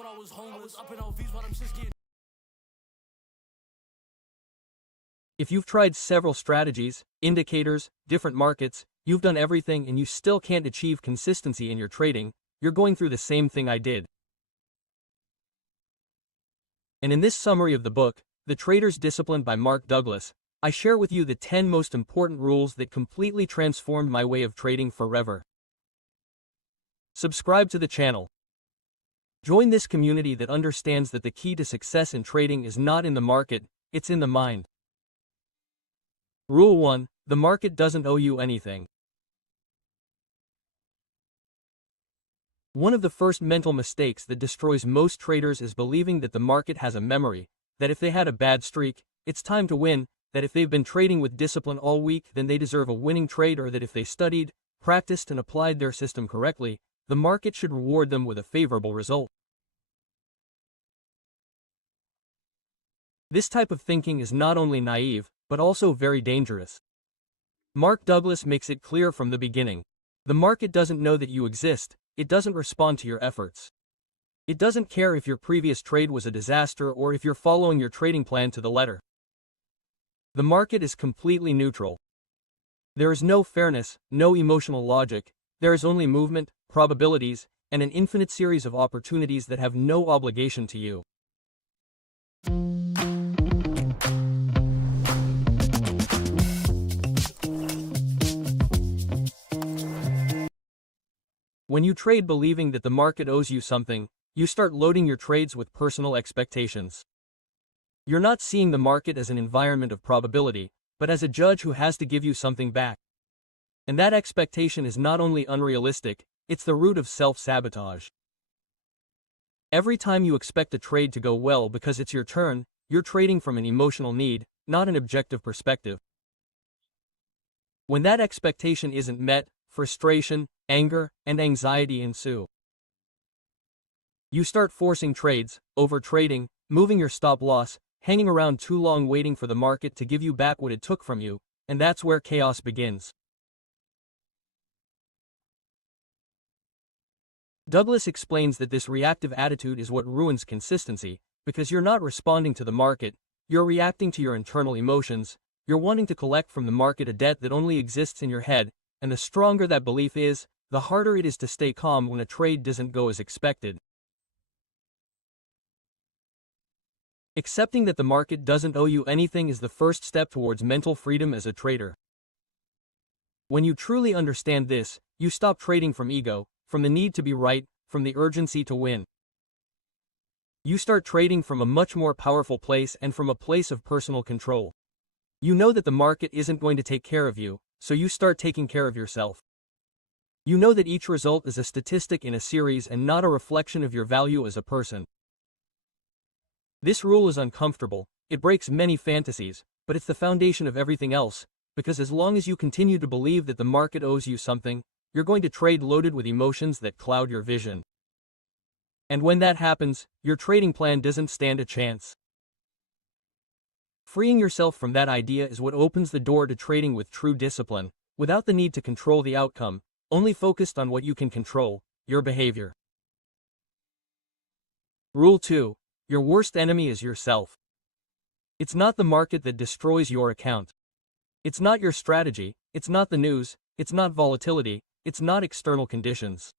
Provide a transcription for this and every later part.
thought I was homeless. Up in LVs while I'm just getting. If you've tried several strategies, indicators, different markets, you've done everything and you still can't achieve consistency in your trading, you're going through the same thing I did. And in this summary of the book, The Trader's Discipline by Mark Douglas, I share with you the 10 most important rules that completely transformed my way of trading forever. Subscribe to the channel. Join this community that understands that the key to success in trading is not in the market, it's in the mind. Rule 1. The market doesn't owe you anything. One of the first mental mistakes that destroys most traders is believing that the market has a memory, that if they had a bad streak, it's time to win, that if they've been trading with discipline all week, then they deserve a winning trade, or that if they studied, practiced, and applied their system correctly, the market should reward them with a favorable result. This type of thinking is not only naive, but also very dangerous. Mark Douglas makes it clear from the beginning. The market doesn't know that you exist, it doesn't respond to your efforts. It doesn't care if your previous trade was a disaster or if you're following your trading plan to the letter. The market is completely neutral. There is no fairness, no emotional logic, there is only movement, probabilities, and an infinite series of opportunities that have no obligation to you. When you trade believing that the market owes you something, you start loading your trades with personal expectations. You're not seeing the market as an environment of probability, but as a judge who has to give you something back. And that expectation is not only unrealistic, it's the root of self-sabotage. Every time you expect a trade to go well because it's your turn, you're trading from an emotional need, not an objective perspective. When that expectation isn't met, frustration, anger, and anxiety ensue. You start forcing trades, over-trading, moving your stop-loss, hanging around too long waiting for the market to give you back what it took from you, and that's where chaos begins. Douglas explains that this reactive attitude is what ruins consistency, because you're not responding to the market, you're reacting to your internal emotions, you're wanting to collect from the market a debt that only exists in your head, and the stronger that belief is, the harder it is to stay calm when a trade doesn't go as expected. Accepting that the market doesn't owe you anything is the first step towards mental freedom as a trader. When you truly understand this, you stop trading from ego, from the need to be right, from the urgency to win. You start trading from a much more powerful place and from a place of personal control. You know that the market isn't going to take care of you, so you start taking care of yourself. You know that each result is a statistic in a series and not a reflection of your value as a person. This rule is uncomfortable, it breaks many fantasies, but it's the foundation of everything else, because as long as you continue to believe that the market owes you something, you're going to trade loaded with emotions that cloud your vision. And when that happens, your trading plan doesn't stand a chance. Freeing yourself from that idea is what opens the door to trading with true discipline, without the need to control the outcome, only focused on what you can control, your behavior. Rule 2. Your worst enemy is yourself. It's not the market that destroys your account. It's not your strategy, it's not the news, it's not volatility, it's not external conditions.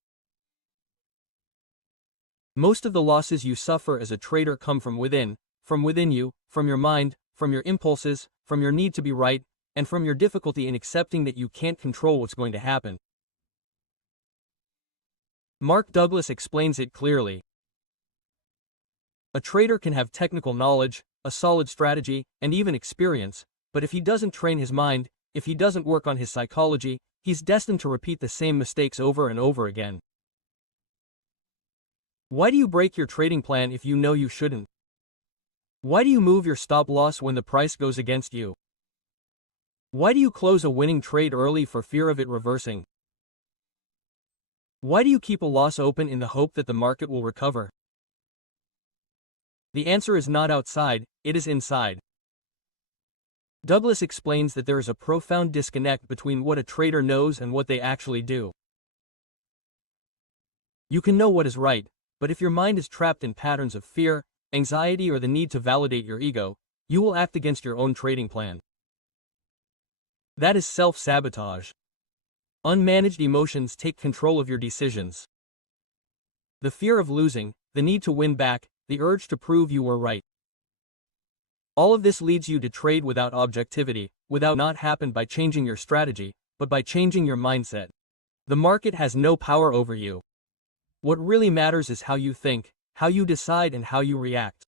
Most of the losses you suffer as a trader come from within you, from your mind, from your impulses, from your need to be right, and from your difficulty in accepting that you can't control what's going to happen. Mark Douglas explains it clearly. A trader can have technical knowledge, a solid strategy, and even experience, but if he doesn't train his mind, if he doesn't work on his psychology, he's destined to repeat the same mistakes over and over again. Why do you break your trading plan if you know you shouldn't? Why do you move your stop-loss when the price goes against you? Why do you close a winning trade early for fear of it reversing? Why do you keep a loss open in the hope that the market will recover? The answer is not outside, it is inside. Douglas explains that there is a profound disconnect between what a trader knows and what they actually do. You can know what is right, But if your mind is trapped in patterns of fear, anxiety, or the need to validate your ego, you will act against your own trading plan. That is self-sabotage. Unmanaged emotions take control of your decisions. The fear of losing, the need to win back, the urge to prove you were right. All of this leads you to trade without objectivity, without not happen by changing your strategy, but by changing your mindset. The market has no power over you. What really matters is how you think, how you decide, and how you react.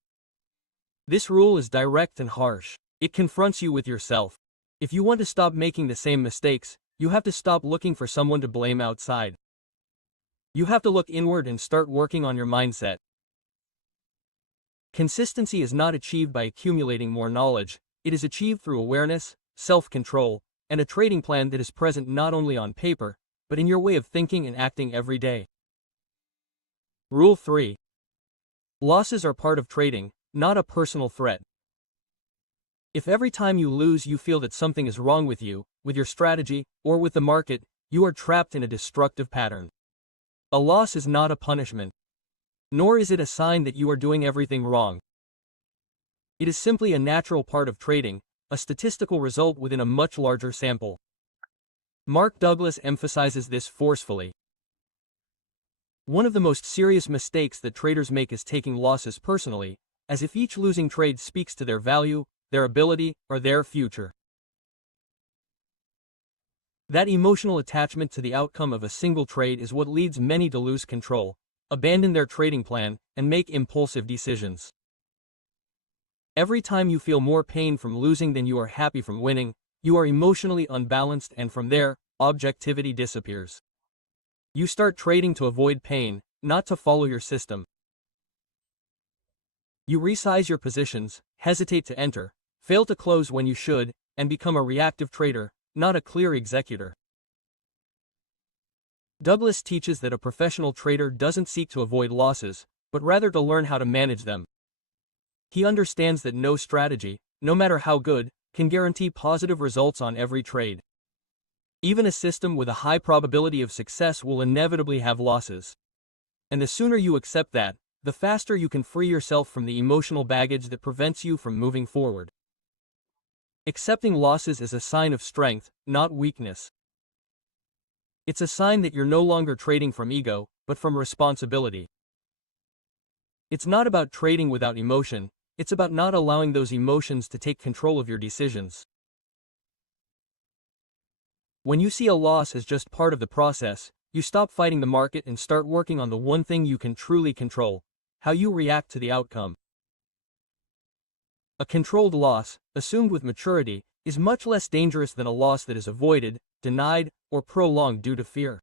This rule is direct and harsh. It confronts you with yourself. If you want to stop making the same mistakes, you have to stop looking for someone to blame outside. You have to look inward and start working on your mindset. Consistency is not achieved by accumulating more knowledge, it is achieved through awareness, self-control, and a trading plan that is present not only on paper, but in your way of thinking and acting every day. Rule 3. Losses are part of trading, not a personal threat. If every time you lose you feel that something is wrong with you, with your strategy, or with the market, you are trapped in a destructive pattern. A loss is not a punishment. Nor is it a sign that you are doing everything wrong. It is simply a natural part of trading, a statistical result within a much larger sample. Mark Douglas emphasizes this forcefully. One of the most serious mistakes that traders make is taking losses personally, as if each losing trade speaks to their value, their ability, or their future. That emotional attachment to the outcome of a single trade is what leads many to lose control, abandon their trading plan, and make impulsive decisions. Every time you feel more pain from losing than you are happy from winning, you are emotionally unbalanced, and from there, objectivity disappears. You start trading to avoid pain, not to follow your system. You resize your positions, hesitate to enter, fail to close when you should, and become a reactive trader, not a clear executor. Douglas teaches that a professional trader doesn't seek to avoid losses, but rather to learn how to manage them. He understands that no strategy, no matter how good, can guarantee positive results on every trade. Even a system with a high probability of success will inevitably have losses. And the sooner you accept that, the faster you can free yourself from the emotional baggage that prevents you from moving forward. Accepting losses is a sign of strength, not weakness. It's a sign that you're no longer trading from ego, but from responsibility. It's not about trading without emotion, it's about not allowing those emotions to take control of your decisions. When you see a loss as just part of the process, you stop fighting the market and start working on the one thing you can truly control: how you react to the outcome. A controlled loss, assumed with maturity, is much less dangerous than a loss that is avoided, denied, or prolonged due to fear.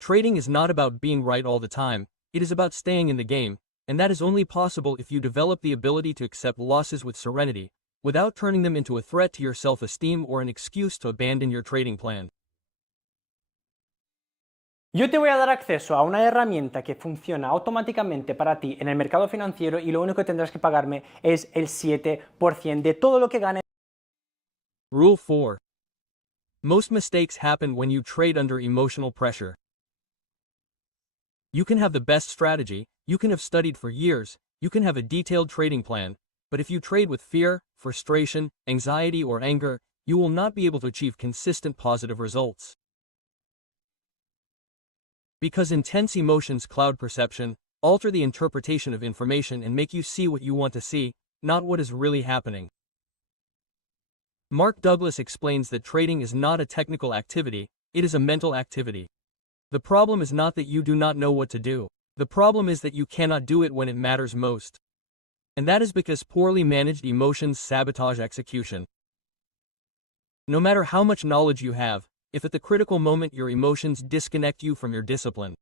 Trading is not about being right all the time, it is about staying in the game, and that is only possible if you develop the ability to accept losses with serenity, without turning them into a threat to your self-esteem or an excuse to abandon your trading plan. Yo te voy a dar acceso a una herramienta que funciona automáticamente para ti en el mercado financiero y lo único que tendrás que pagarme es el 7% de todo lo que ganes. Rule 4. Most mistakes happen when you trade under emotional pressure. You can have the best strategy, you can have studied for years, you can have a detailed trading plan, but if you trade with fear, frustration, anxiety, or anger, you will not be able to achieve consistent positive results. Because intense emotions cloud perception, alter the interpretation of information, and make you see what you want to see, not what is really happening. Mark Douglas explains that trading is not a technical activity, it is a mental activity. The problem is not that you do not know what to do. The problem is that you cannot do it when it matters most. And that is because poorly managed emotions sabotage execution. No matter how much knowledge you have, if at the critical moment your emotions disconnect you from your discipline,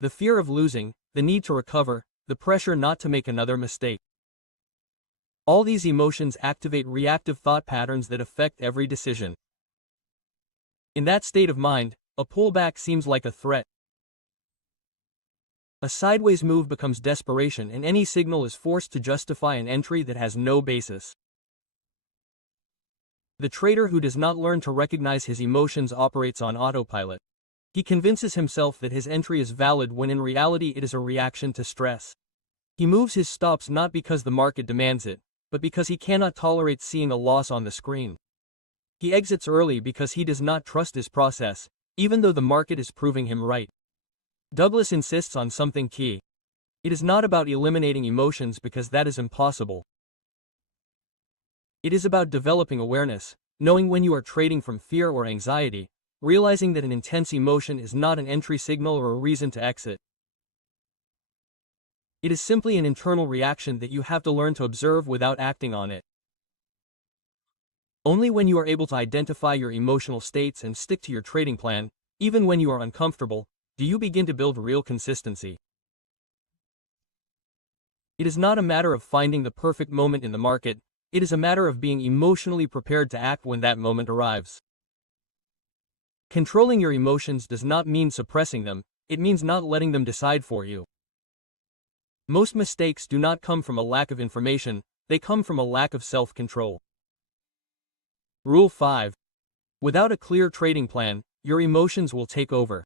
the fear of losing, the need to recover, the pressure not to make another mistake, all these emotions activate reactive thought patterns that affect every decision. In that state of mind, a pullback seems like a threat. A sideways move becomes desperation, and any signal is forced to justify an entry that has no basis. The trader who does not learn to recognize his emotions operates on autopilot. He convinces himself that his entry is valid when in reality it is a reaction to stress. He moves his stops not because the market demands it, but because he cannot tolerate seeing a loss on the screen. He exits early because he does not trust his process, even though the market is proving him right. Douglas insists on something key. It is not about eliminating emotions because that is impossible. It is about developing awareness, knowing when you are trading from fear or anxiety, realizing that an intense emotion is not an entry signal or a reason to exit. It is simply an internal reaction that you have to learn to observe without acting on it. Only when you are able to identify your emotional states and stick to your trading plan, even when you are uncomfortable, do you begin to build real consistency. It is not a matter of finding the perfect moment in the market, it is a matter of being emotionally prepared to act when that moment arrives. Controlling your emotions does not mean suppressing them, it means not letting them decide for you. Most mistakes do not come from a lack of information, they come from a lack of self-control. Rule 5. Without a clear trading plan, your emotions will take over.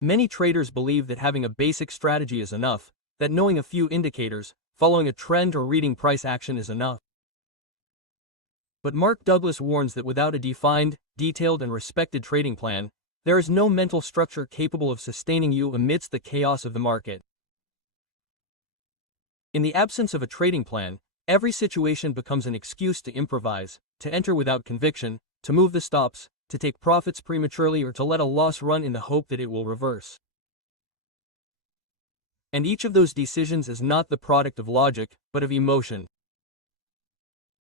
Many traders believe that having a basic strategy is enough, that knowing a few indicators, following a trend or reading price action is enough. But Mark Douglas warns that without a defined, detailed and respected trading plan, there is no mental structure capable of sustaining you amidst the chaos of the market. In the absence of a trading plan, every situation becomes an excuse to improvise, to enter without conviction, to move the stops, to take profits prematurely or to let a loss run in the hope that it will reverse. And each of those decisions is not the product of logic, but of emotion.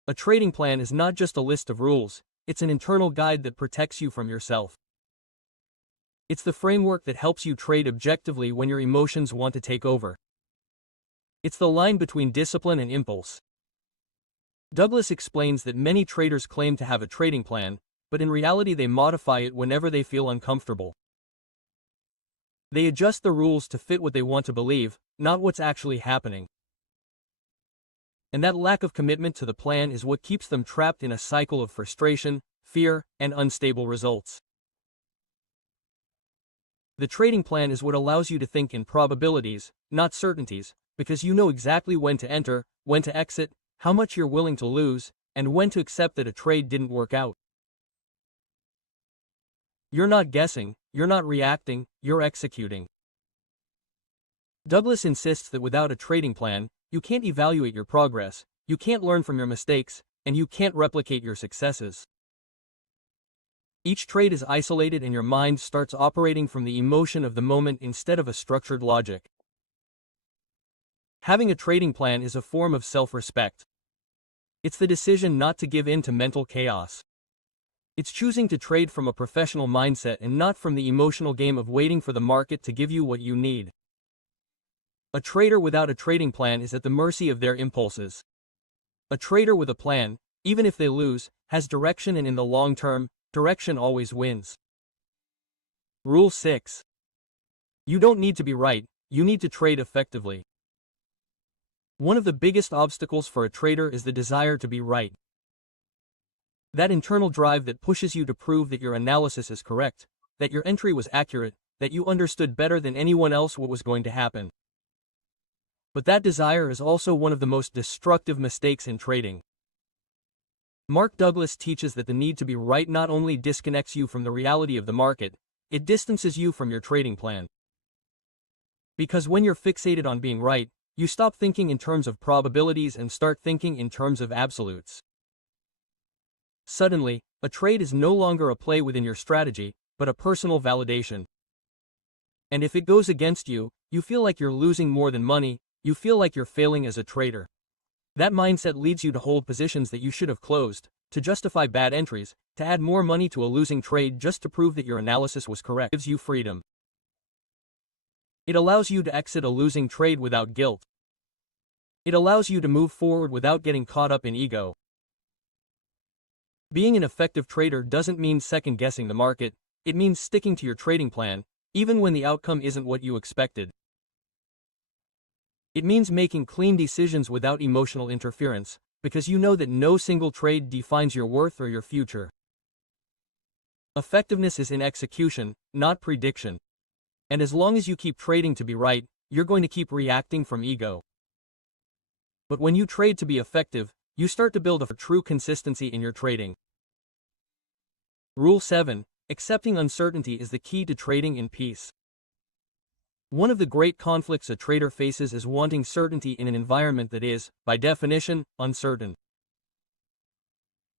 A trading plan is not just a list of rules, it's an internal guide that protects you from yourself. It's the framework that helps you trade objectively when your emotions want to take over. It's the line between discipline and impulse. Douglas explains that many traders claim to have a trading plan, but in reality they modify it whenever they feel uncomfortable. They adjust the rules to fit what they want to believe, not what's actually happening. And that lack of commitment to the plan is what keeps them trapped in a cycle of frustration, fear, and unstable results. The trading plan is what allows you to think in probabilities, not certainties, because you know exactly when to enter, when to exit, how much you're willing to lose, and when to accept that a trade didn't work out. You're not guessing, you're not reacting, you're executing. Douglas insists that without a trading plan, you can't evaluate your progress, you can't learn from your mistakes, and you can't replicate your successes. Each trade is isolated and your mind starts operating from the emotion of the moment instead of a structured logic. Having a trading plan is a form of self-respect. It's the decision not to give in to mental chaos. It's choosing to trade from a professional mindset and not from the emotional game of waiting for the market to give you what you need. A trader without a trading plan is at the mercy of their impulses. A trader with a plan, even if they lose, has direction, and in the long term, direction always wins. Rule 6. You don't need to be right, you need to trade effectively. One of the biggest obstacles for a trader is the desire to be right. That internal drive that pushes you to prove that your analysis is correct, that your entry was accurate, that you understood better than anyone else what was going to happen. But that desire is also one of the most destructive mistakes in trading. Mark Douglas teaches that the need to be right not only disconnects you from the reality of the market, it distances you from your trading plan. Because when you're fixated on being right, you stop thinking in terms of probabilities and start thinking in terms of absolutes. Suddenly, a trade is no longer a play within your strategy, but a personal validation. And if it goes against you, you feel like you're losing more than money, you feel like you're failing as a trader. That mindset leads you to hold positions that you should have closed, to justify bad entries, to add more money to a losing trade just to prove that your analysis was correct. It gives you freedom. It allows you to exit a losing trade without guilt. It allows you to move forward without getting caught up in ego. Being an effective trader doesn't mean second-guessing the market, it means sticking to your trading plan, even when the outcome isn't what you expected. It means making clean decisions without emotional interference, because you know that no single trade defines your worth or your future. Effectiveness is in execution, not prediction. And as long as you keep trading to be right, you're going to keep reacting from ego. But when you trade to be effective, you start to build a true consistency in your trading. Rule 7. Accepting uncertainty is the key to trading in peace. One of the great conflicts a trader faces is wanting certainty in an environment that is, by definition, uncertain.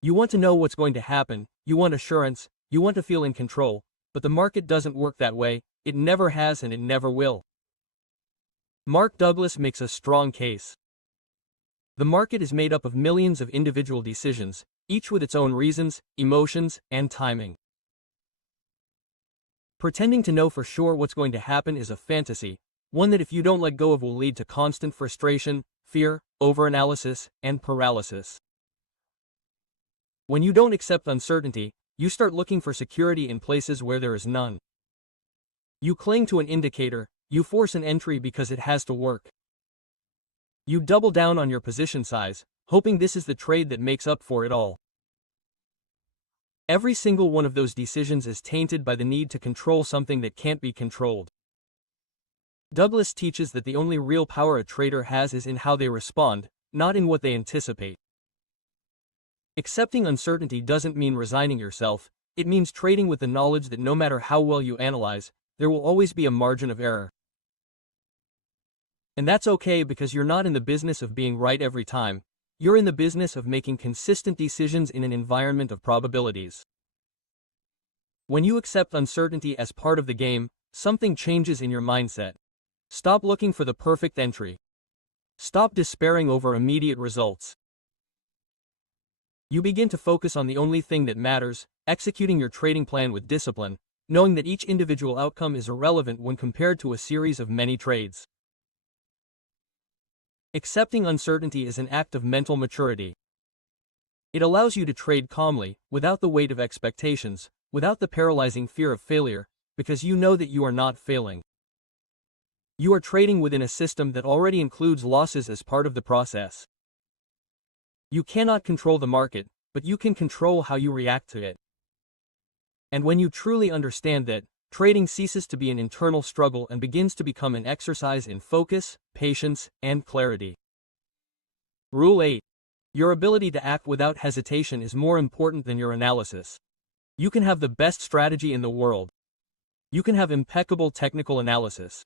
You want to know what's going to happen, you want assurance, you want to feel in control, but the market doesn't work that way, it never has and it never will. Mark Douglas makes a strong case. The market is made up of millions of individual decisions, each with its own reasons, emotions, and timing. Pretending to know for sure what's going to happen is a fantasy, one that if you don't let go of will lead to constant frustration, fear, overanalysis, and paralysis. When you don't accept uncertainty, you start looking for security in places where there is none. You cling to an indicator, you force an entry because it has to work. You double down on your position size, hoping this is the trade that makes up for it all. Every single one of those decisions is tainted by the need to control something that can't be controlled. Douglas teaches that the only real power a trader has is in how they respond, not in what they anticipate. Accepting uncertainty doesn't mean resigning yourself, it means trading with the knowledge that no matter how well you analyze, there will always be a margin of error. And that's okay because you're not in the business of being right every time. You're in the business of making consistent decisions in an environment of probabilities. When you accept uncertainty as part of the game, something changes in your mindset. Stop looking for the perfect entry. Stop despairing over immediate results. You begin to focus on the only thing that matters, executing your trading plan with discipline, knowing that each individual outcome is irrelevant when compared to a series of many trades. Accepting uncertainty is an act of mental maturity. It allows you to trade calmly, without the weight of expectations, without the paralyzing fear of failure, because you know that you are not failing. You are trading within a system that already includes losses as part of the process. You cannot control the market, but you can control how you react to it. And when you truly understand that, trading ceases to be an internal struggle and begins to become an exercise in focus, patience, and clarity. Rule 8. Your ability to act without hesitation is more important than your analysis. You can have the best strategy in the world. You can have impeccable technical analysis.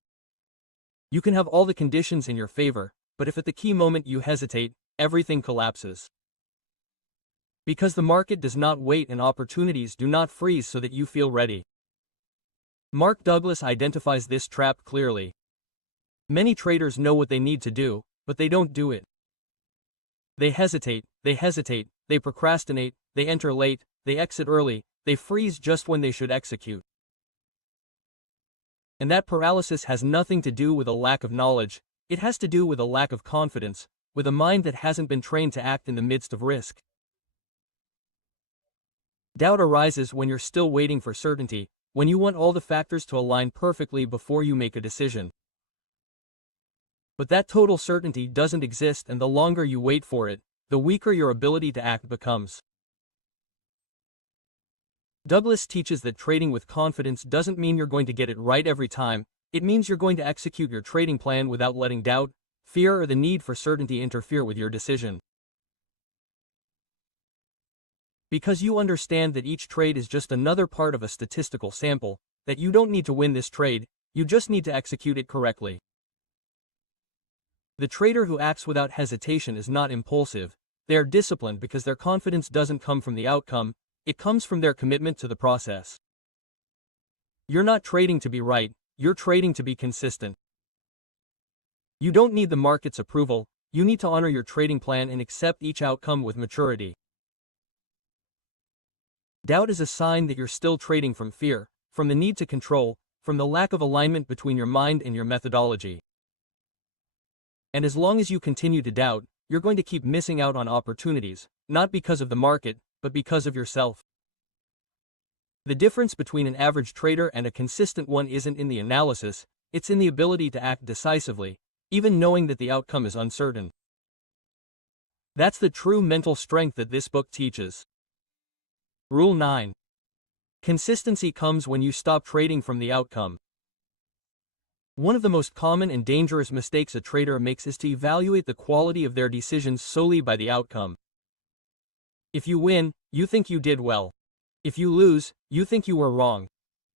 You can have all the conditions in your favor, but if at the key moment you hesitate, everything collapses. Because the market does not wait and opportunities do not freeze so that you feel ready. Mark Douglas identifies this trap clearly. Many traders know what they need to do, but they don't do it. They hesitate, they procrastinate, they enter late, they exit early, they freeze just when they should execute. And that paralysis has nothing to do with a lack of knowledge, it has to do with a lack of confidence, with a mind that hasn't been trained to act in the midst of risk. Doubt arises when you're still waiting for certainty, when you want all the factors to align perfectly before you make a decision. But that total certainty doesn't exist, and the longer you wait for it, the weaker your ability to act becomes. Douglas teaches that trading with confidence doesn't mean you're going to get it right every time, it means you're going to execute your trading plan without letting doubt, fear, or the need for certainty interfere with your decision. Because you understand that each trade is just another part of a statistical sample, that you don't need to win this trade, you just need to execute it correctly. The trader who acts without hesitation is not impulsive, they are disciplined because their confidence doesn't come from the outcome, it comes from their commitment to the process. You're not trading to be right, you're trading to be consistent. You don't need the market's approval, you need to honor your trading plan and accept each outcome with maturity. Doubt is a sign that you're still trading from fear, from the need to control, from the lack of alignment between your mind and your methodology. And as long as you continue to doubt, you're going to keep missing out on opportunities, not because of the market, but because of yourself. The difference between an average trader and a consistent one isn't in the analysis, it's in the ability to act decisively, even knowing that the outcome is uncertain. That's the true mental strength that this book teaches. Rule 9. Consistency comes when you stop trading from the outcome. One of the most common and dangerous mistakes a trader makes is to evaluate the quality of their decisions solely by the outcome. If you win, you think you did well. If you lose, you think you were wrong.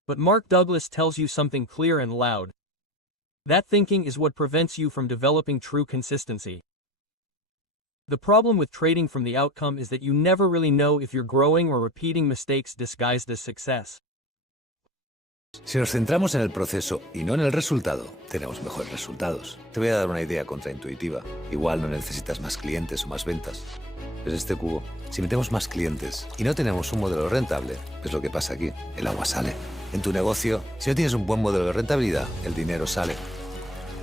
But Mark Douglas tells you something clear and loud. That thinking is what prevents you from developing true consistency. The problem with trading from the outcome is that you never really know if you're growing or repeating mistakes disguised as success. Si nos centramos en el proceso y no en el resultado, tenemos mejores resultados. Te voy a dar una idea contraintuitiva. Igual no necesitas más clientes o más ventas. ¿Ves este cubo? Si metemos más clientes y no tenemos un modelo rentable, ¿ves lo que pasa aquí? El agua sale. En tu negocio, si no tienes un buen modelo de rentabilidad, el dinero sale.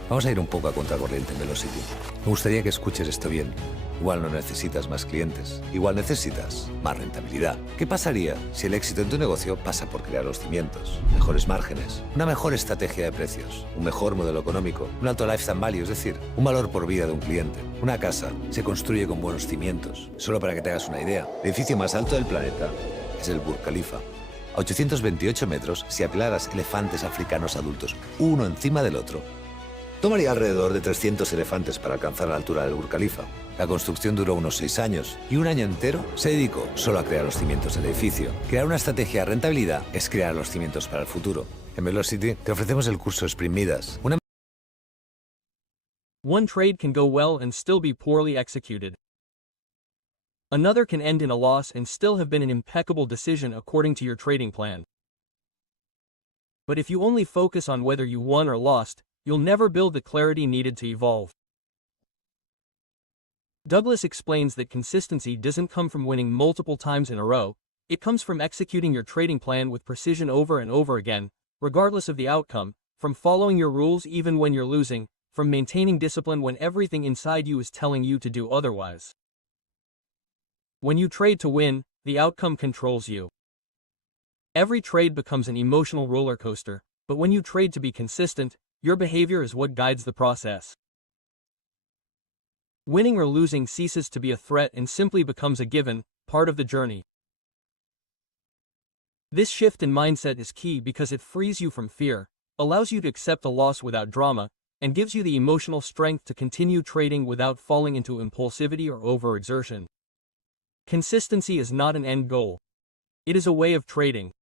Vamos a ir un poco a contracorriente en Velocity. Me gustaría que escuches esto bien. Igual no necesitas más clientes, igual necesitas más rentabilidad. ¿Qué pasaría si el éxito en tu negocio pasa por crear los cimientos, mejores márgenes, una mejor estrategia de precios, un mejor modelo económico, un alto lifetime value, es decir, un valor por vida de un cliente? Una casa se construye con buenos cimientos. Solo para que te hagas una idea, el edificio más alto del planeta es el Burj Khalifa. A 828 metros, si apilaras elefantes africanos adultos uno encima del otro, tomaría alrededor de 300 elefantes para alcanzar la altura del Burj Khalifa. La construcción duró unos 6 años y un año entero se dedicó solo a crear los cimientos del edificio. Crear una estrategia de rentabilidad es crear los cimientos para el futuro. En Velocity te ofrecemos el curso Sprint Midas. One trade can go well and still be poorly executed. Another can end in a loss and still have been an impeccable decision according to your trading plan. But if you only focus on whether you won or lost, you'll never build the clarity needed to evolve. Douglas explains that consistency doesn't come from winning multiple times in a row, it comes from executing your trading plan with precision over and over again, regardless of the outcome, from following your rules even when you're losing, from maintaining discipline when everything inside you is telling you to do otherwise. When you trade to win, the outcome controls you. Every trade becomes an emotional roller coaster, but when you trade to be consistent, your behavior is what guides the process. Winning or losing ceases to be a threat and simply becomes a given, part of the journey. This shift in mindset is key because it frees you from fear, allows you to accept a loss without drama, and gives you the emotional strength to continue trading without falling into impulsivity or overexertion. Consistency is not an end goal. It is a way of trading.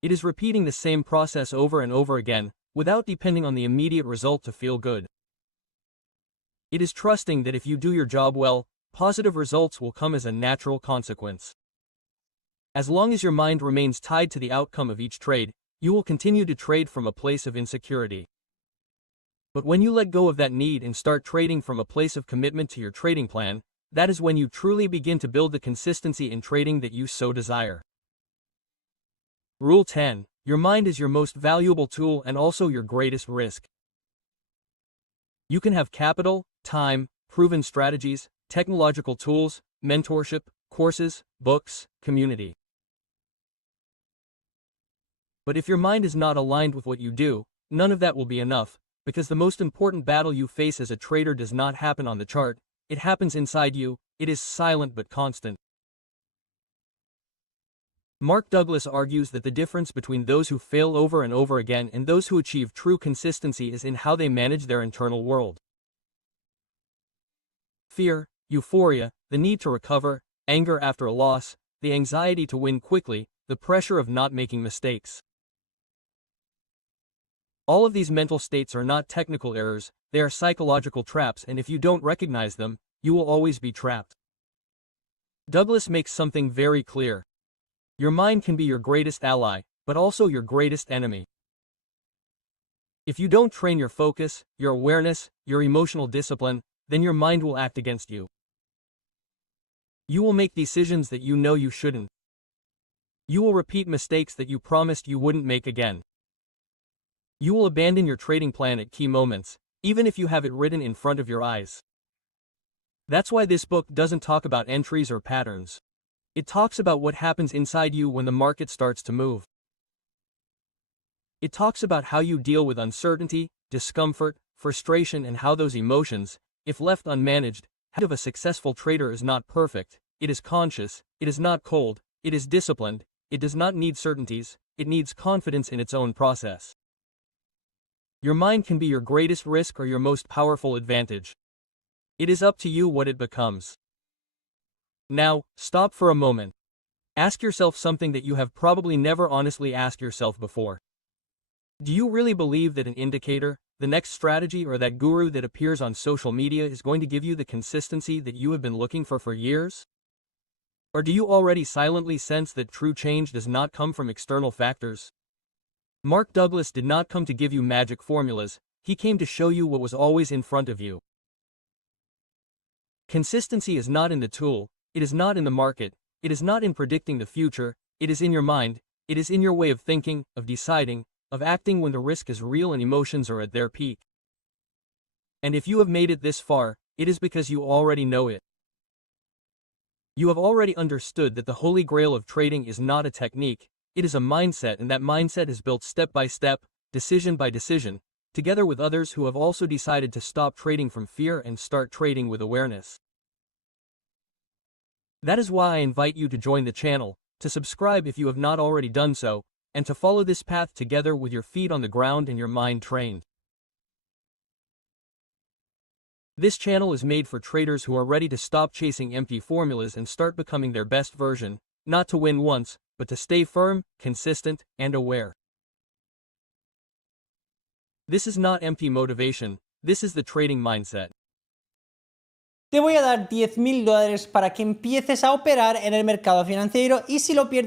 It is repeating the same process over and over again, without depending on the immediate result to feel good. It is trusting that if you do your job well, positive results will come as a natural consequence. As long as your mind remains tied to the outcome of each trade, you will continue to trade from a place of insecurity. But when you let go of that need and start trading from a place of commitment to your trading plan, that is when you truly begin to build the consistency in trading that you so desire. Rule 10. Your mind is your most valuable tool and also your greatest risk. You can have capital, time, proven strategies, technological tools, mentorship, courses, books, community. But if your mind is not aligned with what you do, none of that will be enough, because the most important battle you face as a trader does not happen on the chart, it happens inside you, it is silent but constant. Mark Douglas argues that the difference between those who fail over and over again and those who achieve true consistency is in how they manage their internal world. Fear, euphoria, the need to recover, anger after a loss, the anxiety to win quickly, the pressure of not making mistakes. All of these mental states are not technical errors, they are psychological traps, and if you don't recognize them, you will always be trapped. Douglas makes something very clear. Your mind can be your greatest ally, but also your greatest enemy. If you don't train your focus, your awareness, your emotional discipline, then your mind will act against you. You will make decisions that you know you shouldn't. You will repeat mistakes that you promised you wouldn't make again. You will abandon your trading plan at key moments, even if you have it written in front of your eyes. That's why this book doesn't talk about entries or patterns. It talks about what happens inside you when the market starts to move. It talks about how you deal with uncertainty, discomfort, frustration, and how those emotions, if left unmanaged, of a successful trader is not perfect, it is conscious, it is not cold, it is disciplined, it does not need certainties, it needs confidence in its own process. Your mind can be your greatest risk or your most powerful advantage. It is up to you what it becomes. Now, stop for a moment. Ask yourself something that you have probably never honestly asked yourself before. Do you really believe that an indicator, the next strategy, or that guru that appears on social media is going to give you the consistency that you have been looking for years? Or do you already silently sense that true change does not come from external factors? Mark Douglas did not come to give you magic formulas, he came to show you what was always in front of you. Consistency is not in the tool, it is not in the market, it is not in predicting the future, it is in your mind, it is in your way of thinking, of deciding, of acting when the risk is real and emotions are at their peak. And if you have made it this far, it is because you already know it. You have already understood that the holy grail of trading is not a technique, it is a mindset, and that mindset is built step by step, decision by decision, together with others who have also decided to stop trading from fear and start trading with awareness. That is why I invite you to join the channel, to subscribe if you have not already done so, and to follow this path together with your feet on the ground and your mind trained. This channel is made for traders who are ready to stop chasing empty formulas and start becoming their best version, not to win once, but to stay firm, consistent, and aware. This is not empty motivation, this is the trading mindset. Te voy a dar $10.000 para que empieces a operar en el mercado financiero y si lo pierdes